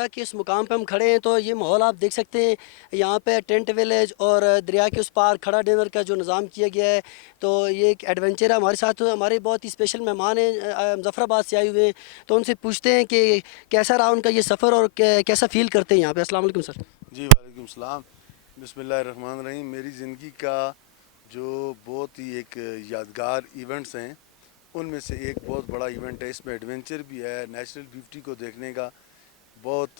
लुंडा के इस मुकाम पे हम खड़े हैं तो ये माहौल आप देख सकते हैं। यहाँ पे टेंट विलेज और दरिया के उस पार खड़ा डिनर का जो निज़ाम किया गया है, तो ये एक एडवेंचर है। हमारे साथ हमारे बहुत ही स्पेशल मेहमान हैं, मुजफ्फराबाद से आए हुए हैं। तो उनसे पूछते हैं कि कैसा रहा उनका ये सफ़र और कैसा फ़ील करते हैं यहाँ पे। अस्सलाम वालेकुम सर। जी वालेकुम सलाम। बिस्मिल्लाहिर्रहमानिर्रहीम। मेरी ज़िंदगी का जो बहुत ही एक यादगार इवेंट्स हैं उनमें से एक बहुत बड़ा इवेंट है। इसमें एडवेंचर भी है, नेचुरल ब्यूटी को देखने का बहुत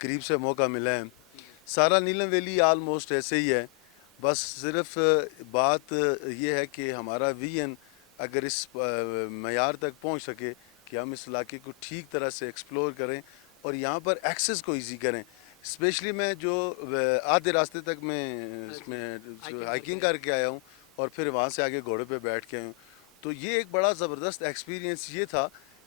करीब से मौका मिला है। सारा नीलम वैली आलमोस्ट ऐसे ही है, बस सिर्फ बात ये है कि हमारा विजन अगर इस मयार तक पहुंच सके कि हम इस इलाके को ठीक तरह से एक्सप्लोर करें और यहाँ पर एक्सेस को इजी करें। स्पेशली मैं जो आधे रास्ते तक मैं इसमें हाइकिंग करके आया हूँ और फिर वहाँ से आगे घोड़े पे बैठ के आया हूँ, तो ये एक बड़ा ज़बरदस्त एक्सपीरियंस ये था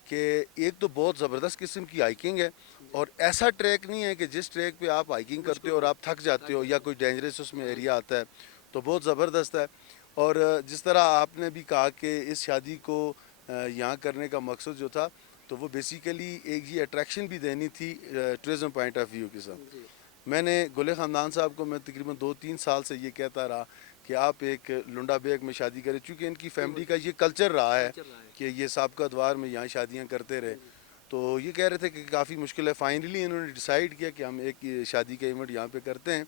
कि एक तो बहुत ज़बरदस्त किस्म की हाइकिंग है और ऐसा ट्रैक नहीं है कि जिस ट्रैक पे आप हाइकिंग करते हो और आप थक जाते हो या कोई डेंजरस उसमें एरिया आता है, तो बहुत ज़बरदस्त है। और जिस तरह आपने भी कहा कि इस शादी को यहाँ करने का मकसद जो था, तो वो बेसिकली एक ये अट्रैक्शन भी देनी थी टूरिज़म पॉइंट ऑफ व्यू के साथ। मैंने गुले ख़ानदान साहब को मैं तकरीबन 2-3 साल से ये कहता रहा कि आप एक लुंडा बेग में शादी करें, चूँकि इनकी फैमिली का ये कल्चर रहा है कि ये साबका द्वार में यहाँ शादियाँ करते रहे। तो ये कह रहे थे कि काफ़ी मुश्किल है। फाइनली इन्होंने डिसाइड किया कि हम एक शादी का इवेंट यहाँ पे करते हैं।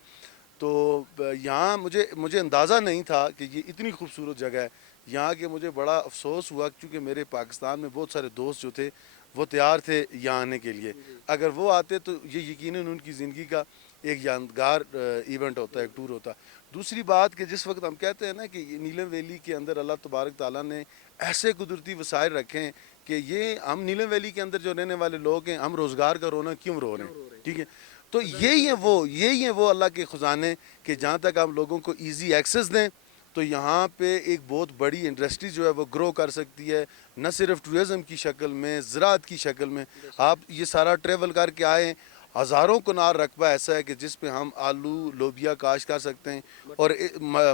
तो यहाँ मुझे अंदाज़ा नहीं था कि ये इतनी खूबसूरत जगह है। यहाँ के मुझे बड़ा अफसोस हुआ क्योंकि मेरे पाकिस्तान में बहुत सारे दोस्त जो थे वो तैयार थे यहाँ आने के लिए। अगर वो आते तो ये यकीनन उनकी ज़िंदगी का एक यादगार इवेंट होता है, एक टूर होता। दूसरी बात कि जिस वक्त हम कहते हैं ना कि नीलम वैली के अंदर अल्लाह तबारक ताला ने ऐसे कुदरती वसाइल रखे हैं कि ये हम नीलम वैली के अंदर जो रहने वाले लोग हैं, हम रोज़गार का रोना क्यों रो रहे हैं, ठीक है। तो यही है वो अल्लाह के ख़जाने कि जहाँ तक हम लोगों को ईज़ी एक्सेस दें तो यहाँ पे एक बहुत बड़ी इंडस्ट्री जो है वो ग्रो कर सकती है, न सिर्फ टूरिज़म की शक्ल में, ज़राअत की शक्ल में। आप ये सारा ट्रेवल करके आए, हज़ारों कनाल रकबा ऐसा है कि जिस पे हम आलू लोबिया काश कर सकते हैं और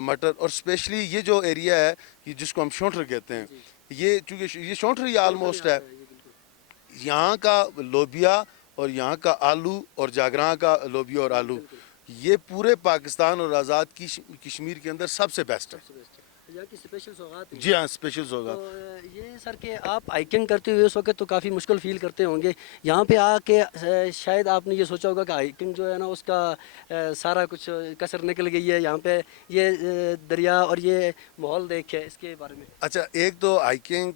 मटर। और स्पेशली ये जो एरिया है ये जिसको हम शोंठर कहते हैं, ये चूँकि ये शोंठर ही आलमोस्ट है, यहाँ का लोबिया और यहाँ का आलू और जागरा का लोबिया और आलू ये पूरे पाकिस्तान और आज़ाद कश्मीर के अंदर सबसे बेस्ट है। यहाँ की स्पेशल सौगात है। जी हाँ, स्पेशल सौगात। तो ये सर कि आप हाइकिंग करते हुए उस वक्त तो काफ़ी मुश्किल फ़ील करते होंगे यहाँ पे आके। शायद आपने ये सोचा होगा कि हाइकिंग जो है ना उसका सारा कुछ कसर निकल गई है यहाँ पे, ये दरिया और ये माहौल देख के, इसके बारे में। अच्छा, एक तो हाइकिंग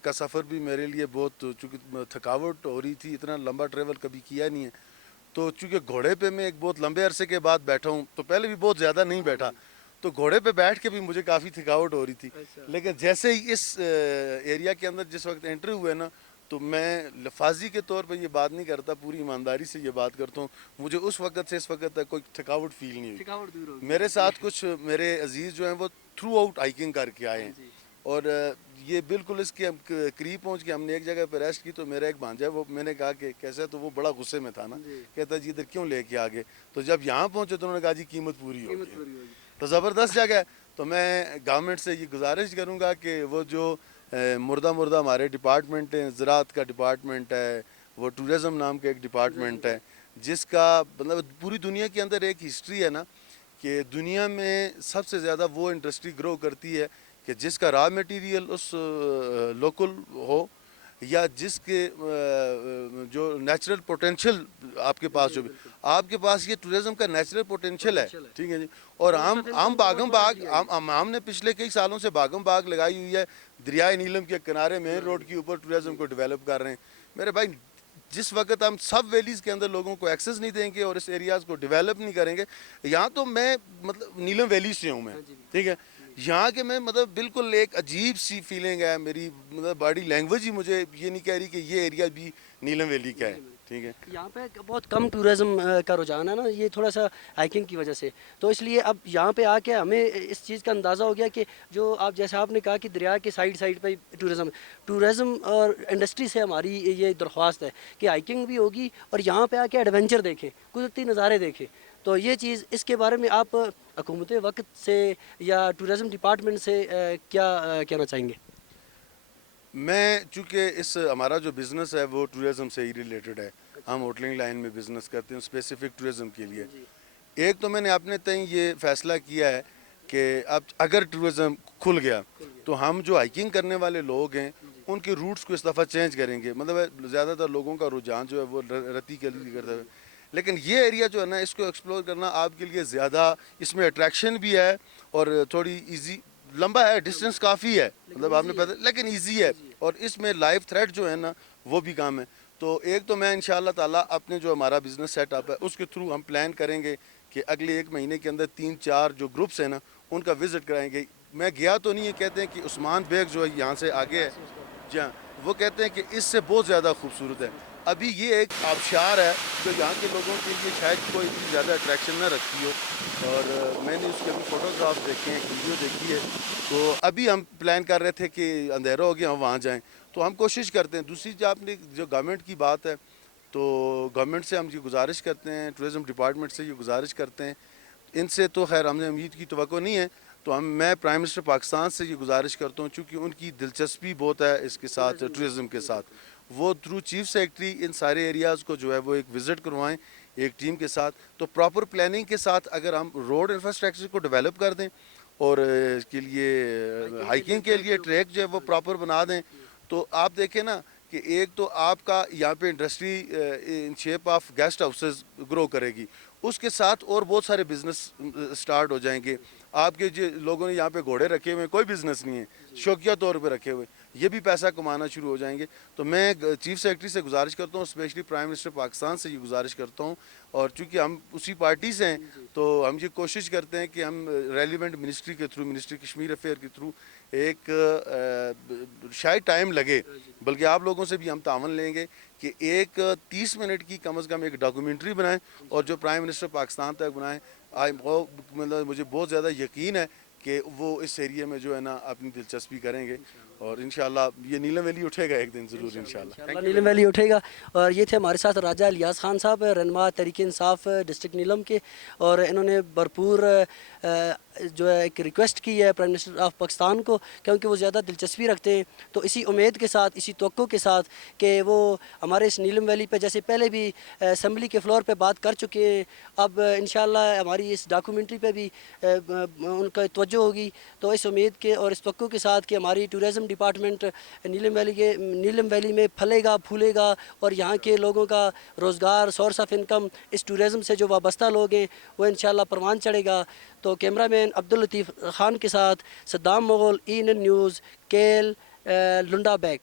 का सफ़र भी मेरे लिए बहुत, चूँकि थकावट हो रही थी, इतना लंबा ट्रेवल कभी किया नहीं है, तो चूँकि घोड़े पे मैं एक बहुत लंबे अरसे के बाद बैठा हूँ, तो पहले भी बहुत ज़्यादा नहीं बैठा, तो घोड़े पे बैठ के भी मुझे काफ़ी थकावट हो रही थी। लेकिन जैसे ही इस एरिया के अंदर जिस वक्त एंट्री हुए ना, तो मैं लफाजी के तौर पे ये बात नहीं करता, पूरी ईमानदारी से ये बात करता हूँ, मुझे उस वक्त से इस वक्त तक कोई थकावट फील नहीं हुई। मेरे साथ कुछ मेरे अजीज़ जो हैं वो थ्रू आउट हाइकिंग करके आए हैं और ये बिल्कुल इसके हम करीब पहुंच के हमने एक जगह पर रेस्ट की, तो मेरा एक भांजा है, वो मैंने कहा कि कैसे, तो वो बड़ा गुस्से में था ना, कहता जी इधर क्यों लेके आ गए। तो जब यहाँ पहुंचे तो उन्होंने कहा जी कीमत पूरी होगी, तो ज़बरदस्त जगह है। तो मैं गवर्नमेंट से ये गुजारिश करूँगा कि वो जो मुर्दा हमारे डिपार्टमेंट हैं, ज़राअत का डिपार्टमेंट है, वो टूरिज़म नाम का एक डिपार्टमेंट है, जिसका मतलब पूरी दुनिया के अंदर एक हिस्ट्री है ना कि दुनिया में सबसे ज़्यादा वो इंडस्ट्री ग्रो करती है कि जिसका रॉ मटेरियल उस लोकल हो या जिसके जो नेचुरल पोटेंशियल आपके पास, जो भी आपके पास ये टूरिज़्म का नेचुरल पोटेंशियल है, ठीक है जी। और हम बागम बाग हमने पिछले कई सालों से बागम बाग लगाई हुई है, दरियाए नीलम के किनारे मेन रोड के ऊपर टूरिज़्म को डेवलप कर रहे हैं। मेरे भाई, जिस वक्त हम सब वैलीज़ के अंदर लोगों को एक्सेस नहीं देंगे और इस एरियाज़ को डेवलप नहीं करेंगे, यहाँ तो मैं मतलब नीलम वैली से हूँ मैं, ठीक है, यहाँ के मैं मतलब बिल्कुल एक अजीब सी फीलिंग है मेरी, मतलब बॉडी लैंग्वेज ही मुझे ये नहीं कह रही कि ये एरिया भी नीलम वैली का है, ठीक है। यहाँ पे बहुत कम टूरिज़्म का रुझान है ना, ये थोड़ा सा हाइकिंग की वजह से, तो इसलिए अब यहाँ पे आके हमें इस चीज़ का अंदाज़ा हो गया कि जो आप जैसे आपने कहा कि दरिया के साइड पे टूरिज़्म और इंडस्ट्री से हमारी ये दरख्वास्त है कि हाइकिंग भी होगी और यहाँ पे आके एडवेंचर देखें, कुदरती नज़ारे देखें। तो ये चीज़, इसके बारे में आप हुकूमत वक्त से या टूरिज़्म डिपार्टमेंट से क्या कहना चाहेंगे? मैं चूँकि इस हमारा जो बिज़नेस है वो टूरिज़्म से ही रिलेटेड है, ہم ہوٹلنگ لائن میں بزنس کرتے ہیں اسپیسیفک ٹورزم کے لیے. جی ایک تو میں نے اپنے تئیں یہ فیصلہ کیا ہے کہ اب اگر ٹورزم کھل گیا تو ہم جو ہائکنگ کرنے والے لوگ ہیں ان کے روٹس کو اس دفعہ چینج کریں گے. مطلب زیادہ تر لوگوں کا رجحان جو ہے وہ رتی کے لیے کرتا ہے, لیکن یہ ایریا جو ہے نا اس کو ایکسپلور کرنا آپ کے لیے زیادہ اس میں اٹریکشن بھی ہے اور تھوڑی ایزی, لمبا ہے ڈسٹینس کافی ہے, مطلب آپ نے پتہ, لیکن ایزی ہے اور اس میں لائف تھریٹ جو ہے نا وہ بھی کام ہے. تو ایک تو میں انشاءاللہ تعالیٰ اپنے جو ہمارا بزنس سیٹ اپ ہے اس کے تھرو ہم پلان کریں گے کہ اگلے 1 مہینے کے اندر 3-4 جو گروپس ہیں نا ان کا وزٹ کرائیں گے. میں گیا تو نہیں ہے, کہتے ہیں کہ عثمان بیگ جو ہے یہاں سے آگے ہے, جی ہاں, وہ کہتے ہیں کہ اس سے بہت زیادہ خوبصورت ہے. ابھی یہ ایک آبشار ہے جو یہاں کے لوگوں کے لیے شاید کوئی اتنی زیادہ اٹریکشن نہ رکھتی ہو, اور میں نے اس کے ابھی فوٹوگراف دیکھے ہیں, ویڈیو دیکھی ہے. تو ابھی ہم پلان کر رہے تھے کہ اندھیرا ہو گیا ہم وہاں جائیں, تو ہم کوشش کرتے ہیں. دوسری جو آپ نے جو گورنمنٹ کی بات ہے, تو گورنمنٹ سے ہم یہ گزارش کرتے ہیں, ٹورزم ڈپارٹمنٹ سے یہ گزارش کرتے ہیں, ان سے تو خیر ہم نے امید کی توقع نہیں ہے, تو میں پرائم منسٹر پاکستان سے یہ گزارش کرتا ہوں چونکہ ان کی دلچسپی بہت ہے اس کے ساتھ ٹورزم کے ساتھ, وہ تھرو چیف سیکرٹری ان سارے ایریاز کو جو ہے وہ ایک وزٹ کروائیں ایک ٹیم کے ساتھ. تو پراپر پلاننگ کے ساتھ اگر ہم روڈ انفراسٹرکچر کو ڈیولپ کر دیں اور اس کے لیے ہائکنگ کے لیے ٹریک جو ہے وہ پراپر بنا دیں, تو آپ دیکھیں نا کہ ایک تو آپ کا یہاں پہ industry in shape of guest houses grow کرے گی, اس کے ساتھ اور بہت سارے بزنس سٹارٹ ہو جائیں گے. آپ کے جو لوگوں نے یہاں پہ گھوڑے رکھے ہوئے ہیں کوئی بزنس نہیں ہے, شوقیہ طور پہ رکھے ہوئے, یہ بھی پیسہ کمانا شروع ہو جائیں گے. تو میں چیف سیکرٹری سے گزارش کرتا ہوں, اسپیشلی پرائم منسٹر پاکستان سے یہ گزارش کرتا ہوں, اور چونکہ ہم اسی پارٹی سے ہیں تو ہم یہ کوشش کرتے ہیں کہ ہم ریلیونٹ منسٹری کے تھرو, منسٹری کشمیر افیئر کے تھرو, ایک شاید ٹائم لگے بلکہ آپ لوگوں سے بھی ہم تعاون لیں گے کہ ایک 30 منٹ کی کم از کم ایک ڈاکومنٹری بنائیں اور جو پرائم منسٹر پاکستان تک بنائیں. مطلب مجھے بہت زیادہ یقین ہے کہ وہ اس ایریے میں جو ہے نا اپنی دلچسپی کریں گے, اور انشاءاللہ یہ نیلم ویلی اٹھے گا ایک دن ضرور انشاءاللہ. نیلم ویلی اٹھے گا. اور یہ تھے ہمارے ساتھ راجہ الیاس خان صاحب, رہنما تحریک انصاف ڈسٹرکٹ نیلم کے, اور انہوں نے بھرپور جو ہے ایک ریکویسٹ کی ہے پرائم منسٹر آف پاکستان کو, کیونکہ وہ زیادہ دلچسپی رکھتے ہیں. تو اسی امید کے ساتھ, اسی توقع کے ساتھ کہ وہ ہمارے اس نیلم ویلی پہ جیسے پہلے بھی اسمبلی کے فلور پہ بات کر چکے ہیں, اب انشاءاللہ ہماری اس ڈاکومنٹری پہ بھی ان کا توجہ ہوگی. تو اس امید کے اور اس توقع کے ساتھ کہ ہماری ٹورزم ڈپارٹمنٹ نیلم ویلی میں پھلے گا پھولے گا, اور یہاں کے لوگوں کا روزگار, سورس آف انکم اس ٹورزم سے جو وابستہ لوگ ہیں وہ انشاءاللہ پروان چڑھے گا. تو کیمرہ مین عبداللطیف خان کے ساتھ صدام مغل, ENN نیوز, کیل, لنڈا بیگ.